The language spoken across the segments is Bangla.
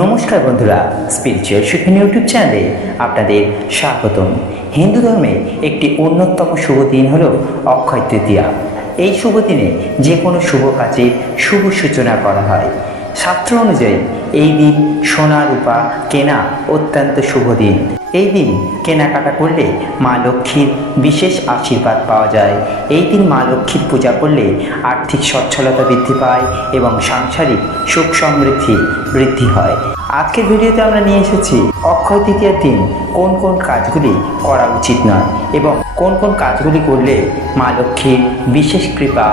নমস্কার বন্ধুরা, স্পিরিচুয়াল শিক্ষণ ইউটিউব চ্যানেলে আপনাদের স্বাগতম। হিন্দু ধর্মে একটি অন্যতম শুভ দিন হল অক্ষয় তৃতীয়া। এই শুভ দিনে যে কোনো শুভ কাজে শুভ সূচনা করা হয়। শাস্ত্র অনুযায়ী এই দিন সোনা রূপা কেনা অত্যন্ত শুভ দিন। এই দিন কেনাকাটা করলে মা লক্ষ্মীর বিশেষ আশীর্বাদ পাওয়া যায়। এই দিন মা লক্ষ্মীর পূজা করলে আর্থিক সচ্ছলতা বৃদ্ধি পায় এবং সাংসারিক সুখ সমৃদ্ধি বৃদ্ধি হয়। আজকের ভিডিওতে আমরা নিয়ে এসেছি অক্ষয় তৃতীয়ার দিন কোন কোন কাজগুলি করা উচিত নয় এবং কোন কোন কাজগুলি করলে মা লক্ষ্মীর বিশেষ কৃপা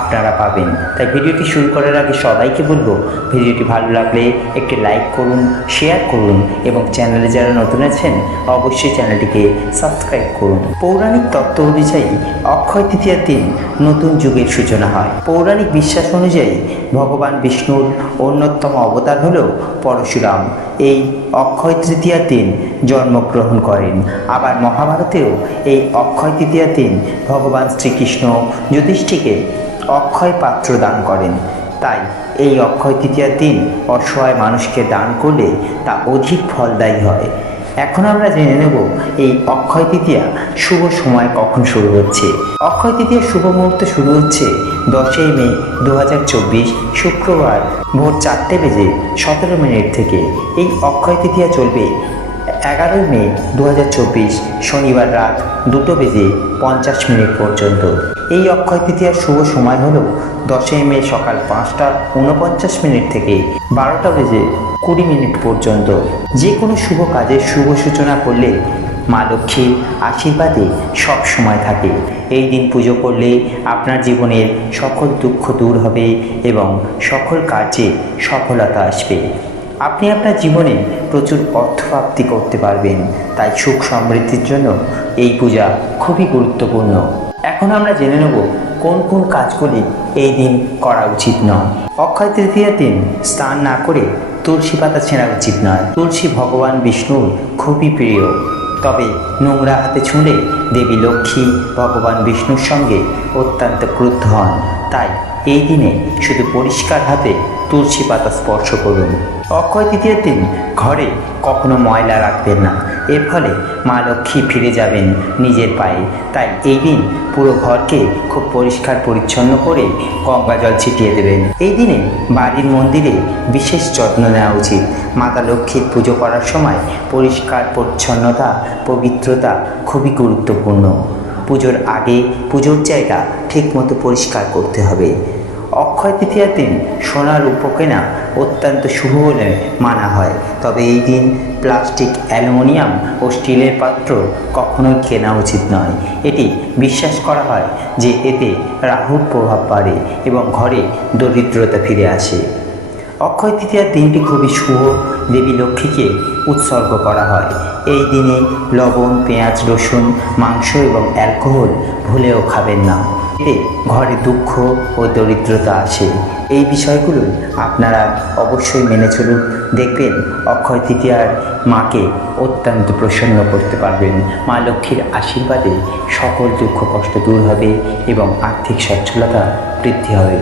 আপনারা পাবেন। তাই ভিডিওটি শুরু করার আগে সবাইকে বলবো, ভিডিওটি ভালো লাগলে একটি লাইক করুন, শেয়ার করুন এবং চ্যানেলে যারা নতুন আছেন অবশ্যই চ্যানেলটিকে সাবস্ক্রাইব করুন। পৌরাণিক তত্ত্ব অনুযায়ী অক্ষয় তৃতীয়ার দিন নতুন যুগের সূচনা হয়। পৌরাণিক বিশ্বাস অনুযায়ী ভগবান বিষ্ণুর অন্যতম অবতার হল পরশুরাম এই অক্ষয় তৃতীয়ার দিন জন্মগ্রহণ করেন। আবার মহাভারতেও এই অক্ষয় তৃতীয়ার দিন ভগবান শ্রীকৃষ্ণ যুধিষ্ঠিরকে অক্ষয় পাত্র দান করেন। তাই এই অক্ষয় তৃতীয়ার দিন অসহায় মানুষকে দান করলে তা অধিক ফলদায়ী হয়। এখন আমরা জেনে নেব এই অক্ষয় তৃতীয়া শুভ সময় কখন শুরু হচ্ছে। অক্ষয় তৃতীয়ার শুভ মুহূর্ত শুরু হচ্ছে 10ই মে 2024 শুক্রবার ভোর 4:17 থেকে। এই অক্ষয় তৃতীয়া চলবে 11ই মে 2024 শনিবার রাত 2:50 পর্যন্ত। এই অক্ষয় তৃতীয়ার শুভ সময় হল 10ই মে সকাল 5:49 থেকে 12:20 পর্যন্ত। যে কোনো শুভ কাজের শুভ সূচনা করলে মা লক্ষ্মীর আশীর্বাদে সব সময় থাকে। এই দিন পুজো করলে আপনার জীবনের সকল দুঃখ দূর হবে এবং সকল কাজে সফলতা আসবে। আপনি আপনার জীবনে প্রচুর অর্থপ্রাপ্তি করতে পারবেন। তাই সুখ সমৃদ্ধির জন্য এই পূজা খুবই গুরুত্বপূর্ণ। এখন আমরা জেনে নেব কোন কোন কাজগুলি এই দিন করা উচিত নয়। অক্ষয় তৃতীয়ার দিন স্নান না করে তুলসী পাতা ছেঁড়া উচিত নয়। তুলসী ভগবান বিষ্ণুর খুবই প্রিয়, তবে নোংরা হাতে ছুঁড়ে দেবী লক্ষ্মী ভগবান বিষ্ণুর সঙ্গে অত্যন্ত ক্রুদ্ধ হন। তাই এই দিনে শুধু পরিষ্কার হাতে তুলসী পাতা স্পর্শ করুন। অক্ষয় তৃতীয়ার দিন ঘরে কখনো ময়লা রাখবেন না, এর ফলে মা লক্ষ্মী ফিরে যাবেন নিজের পায়ে। তাই এই দিন পুরো ঘরকে খুব পরিষ্কার পরিচ্ছন্ন করে গঙ্গা জল ছিটিয়ে দেবেন। এই দিনে বাড়ির মন্দিরে বিশেষ যত্ন নেওয়া উচিত। মাতা লক্ষ্মীর পুজো করার সময় পরিষ্কার পরিচ্ছন্নতা পবিত্রতা খুবই গুরুত্বপূর্ণ। পুজোর আগে পুজোর জায়গা ঠিকমতো পরিষ্কার করতে হবে। অক্ষয় তৃতীয়ার দিন সোনা রূপো কেনা অত্যন্ত শুভ বলে মানা হয়, তবে এই দিন প্লাস্টিক, অ্যালুমিনিয়াম ও স্টিলের পাত্র কখনোই কেনা উচিত নয়। এটি বিশ্বাস করা হয় যে এতে রাহুর প্রভাব বাড়ে এবং ঘরে দরিদ্রতা ফিরে আসে। অক্ষয় তৃতীয়ার দিনটি খুবই শুভ, দেবী লক্ষ্মীকে উৎসর্গ করা হয়। এই দিনে লবণ, পেঁয়াজ, রসুন, মাংস এবং অ্যালকোহল ভুলেও খাবেন না, এতে ঘরে দুঃখ ও দরিদ্রতা আসে। এই বিষয়গুলো আপনারা অবশ্যই মেনে চলুন, দেখবেন অক্ষয় তৃতীয়ার মাকে অত্যন্ত প্রসন্ন করতে পারবেন। মা লক্ষ্মীর আশীর্বাদে সকল দুঃখ কষ্ট দূর হবে এবং আর্থিক সচ্ছলতা বৃদ্ধি হবে।